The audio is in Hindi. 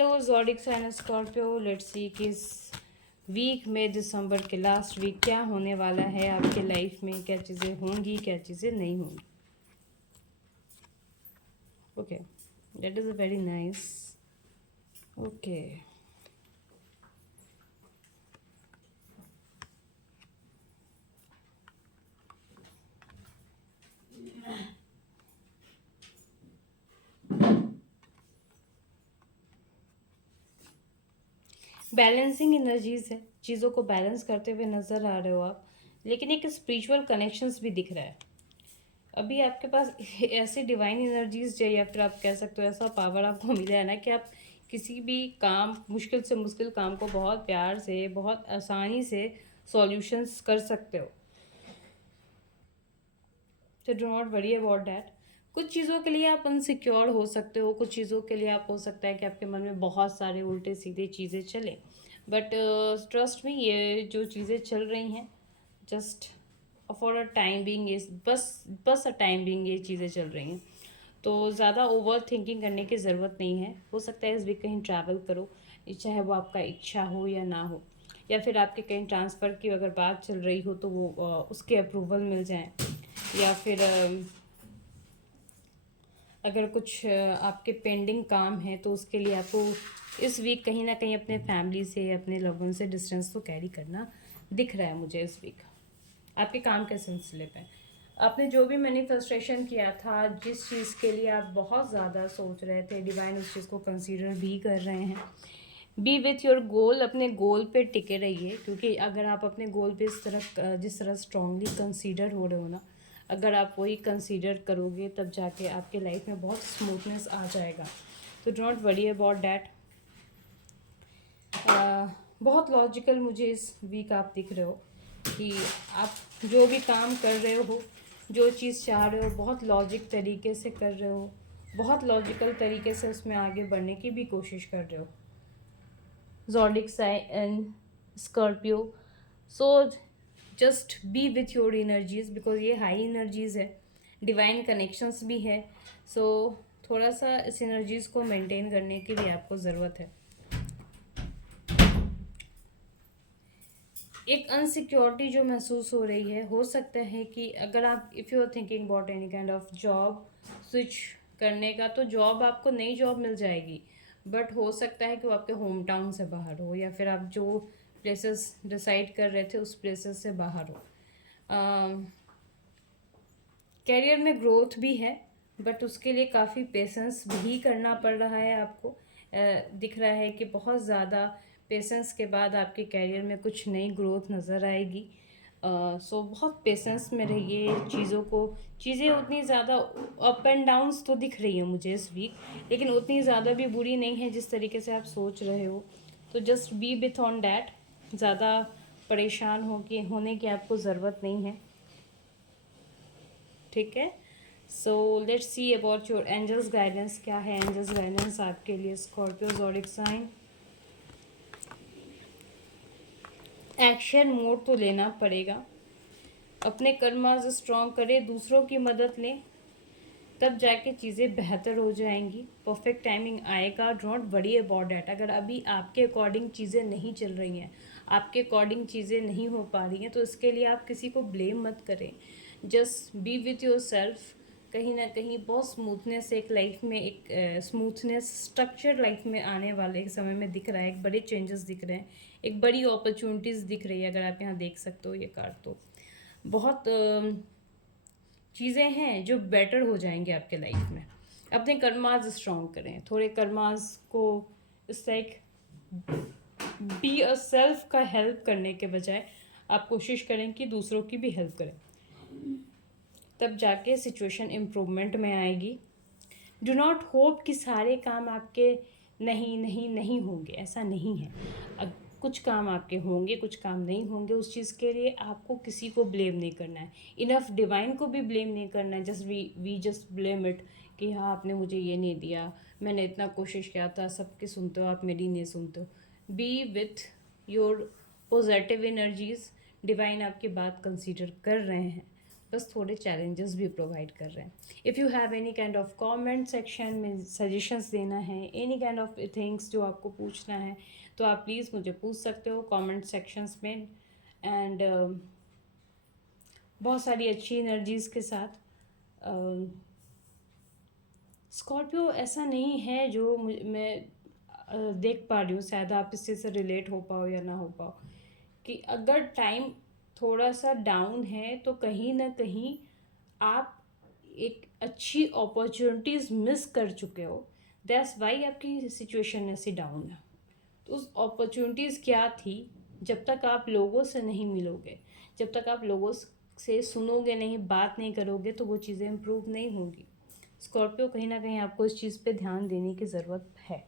Hello zodiac sign Scorpio, let's see कि इस वीक में दिसंबर के लास्ट वीक क्या होने वाला है आपके लाइफ में, क्या चीज़ें होंगी क्या चीज़ें नहीं होंगी। Okay, that is a very nice. Okay, balancing energies है, चीज़ों को बैलेंस करते हुए नज़र आ रहे हो आप, लेकिन एक स्पिरिचुअल कनेक्शंस भी दिख रहा है। अभी आपके पास ऐसी डिवाइन एनर्जीज जो, या फिर आप कह सकते हो ऐसा पावर आपको मिला है ना कि आप किसी भी काम, मुश्किल से मुश्किल काम को बहुत प्यार से, बहुत आसानी से सॉल्यूशंस कर सकते हो। तो do not worry about that. कुछ चीज़ों के लिए आप अनसिक्योर हो सकते हो, कुछ चीज़ों के लिए आप हो सकता है कि आपके मन में बहुत सारे उल्टे सीधे चीज़ें चलें, बट ट्रस्ट में ये जो चीज़ें चल रही हैं just for a time being, is बस अ टाइम बीइंग ये चीज़ें चल रही हैं। तो ज़्यादा ओवर थिंकिंग करने की ज़रूरत नहीं है। हो सकता है इस वीक कहीं ट्रैवल करो, चाहे वो आपका इच्छा हो या ना हो, या फिर आपके कहीं ट्रांसफ़र की अगर बात चल रही हो तो वो उसके अप्रूवल मिल जाए, या फिर अगर कुछ आपके पेंडिंग काम है तो उसके लिए आपको इस वीक कहीं ना कहीं अपने फैमिली से, अपने लवन से डिस्टेंस तो कैरी करना दिख रहा है मुझे इस वीक आपके काम के सिलसिले पे। आपने जो भी मैनिफेस्टेशन किया था, जिस चीज़ के लिए आप बहुत ज़्यादा सोच रहे थे, डिवाइन उस चीज़ को कंसीडर भी कर रहे हैं। बी विथ योर गोल, अपने गोल पे टिके रहिए, क्योंकि अगर आप अपने गोल पे जिस तरह स्ट्रांगली कंसीडर हो रहे हो ना, अगर आप वही कंसीडर करोगे तब जाके आपके लाइफ में बहुत स्मूथनेस आ जाएगा। तो डोंट वरी अबाउट डैट। बहुत लॉजिकल मुझे इस वीक आप दिख रहे हो कि आप जो भी काम कर रहे हो, जो चीज़ चाह रहे हो, बहुत लॉजिक तरीके से कर रहे हो, बहुत लॉजिकल तरीके से उसमें आगे बढ़ने की भी कोशिश कर रहे हो। Zodiac sign Scorpio, so just be with your energies, because ये हाई एनर्जीज है, डिवाइन कनेक्शंस भी है। सो थोड़ा सा इस एनर्जीज को मेंटेन करने की भी आपको ज़रूरत है। एक अनसिक्योरिटी जो महसूस हो रही है, हो सकता है कि अगर आप if you are thinking about any kind of job switch करने का, तो जॉब आपको नई जॉब मिल जाएगी, बट हो सकता है कि वो आपके होम टाउन से बाहर हो, या फिर आप जो प्लेसेस डिसाइड कर रहे थे उस प्लेसेस से बाहर हो। कैरियर में ग्रोथ भी है, बट उसके लिए काफ़ी पेशेंस भी करना पड़ रहा है आपको। दिख रहा है कि बहुत ज़्यादा पेशेंस के बाद आपके कैरियर में कुछ नई ग्रोथ नज़र आएगी। सो बहुत पेशेंस में रहिए। चीज़ें उतनी ज़्यादा अप एंड डाउन्स तो दिख रही है मुझे इस वीक, लेकिन उतनी ज़्यादा भी बुरी नहीं है जिस तरीके से आप सोच रहे हो। तो just be with on that. ज़्यादा परेशान होने की आपको ज़रूरत नहीं है, ठीक है। So let's see about your angels guidance. क्या है एंजल्स गाइडेंस आपके लिए Scorpio zodiac sign? Action mode तो लेना पड़ेगा, अपने कर्मास स्ट्रॉन्ग करें, दूसरों की मदद लें, तब जाके चीज़ें बेहतर हो जाएंगी। परफेक्ट टाइमिंग आएगा, डोंट वरी अबाउट डैट। अगर अभी आपके अकॉर्डिंग चीज़ें नहीं चल रही हैं, आपके अकॉर्डिंग चीज़ें नहीं हो पा रही हैं, तो इसके लिए आप किसी को ब्लेम मत करें। Just be with your self. कहीं ना कहीं बहुत स्मूथनेस एक लाइफ में, एक स्मूथनेस स्ट्रक्चर लाइफ में आने वाले समय में दिख रहा है। एक बड़े चेंजेस दिख रहे हैं, एक बड़ी अपॉर्चुनिटीज़ दिख रही है। अगर आप यहाँ देख सकते हो ये कार्ड, तो बहुत चीज़ें हैं जो बेटर हो जाएंगे आपके लाइफ में। अपने कर्माज स्ट्रॉन्ग करें, थोड़े कर्माज को इस लाइक बी अ सेल्फ का हेल्प करने के बजाय आप कोशिश करें कि दूसरों की भी हेल्प करें, तब जाके सिचुएशन इम्प्रूवमेंट में आएगी। डू नॉट होप कि सारे काम आपके नहीं नहीं नहीं होंगे, ऐसा नहीं है। कुछ काम आपके होंगे, कुछ काम नहीं होंगे। उस चीज़ के लिए आपको किसी को ब्लेम नहीं करना है, इनफ डिवाइन को भी ब्लेम नहीं करना है। Just we just blame it कि हाँ आपने मुझे ये नहीं दिया, मैंने इतना कोशिश किया था, सबकी सुनते हो आप, मेरी नहीं सुनते हो। B with your positive energies. Divine आपकी बात कंसीडर कर रहे हैं, बस थोड़े चैलेंजेस भी प्रोवाइड कर रहे हैं. If you have any kind of comment section में सजेशंस देना है, एनी काइंड ऑफ थिंग्स जो आपको पूछना है, तो आप प्लीज़ मुझे पूछ सकते हो कमेंट सेक्शंस में. एंड बहुत सारी अच्छी एनर्जीज़ के साथ स्कॉर्पियो ऐसा नहीं है जो मैं देख पा रही हूँ, शायद आप इससे से रिलेट हो पाओ या ना हो पाओ, कि अगर टाइम थोड़ा सा डाउन है तो कहीं ना कहीं आप एक अच्छी अपॉर्चुनिटीज़ मिस कर चुके हो. दैट्स वाई आपकी सिचुएशन ऐसी डाउन है. तो उस अपॉर्चुनिटीज़ क्या थी? जब तक आप लोगों से नहीं मिलोगे, जब तक आप लोगों से सुनोगे नहीं, बात नहीं करोगे, तो वो चीज़ें इम्प्रूव नहीं होंगी. स्कॉर्पियो कहीं ना कहीं आपको इस चीज़ पे ध्यान देने की ज़रूरत है.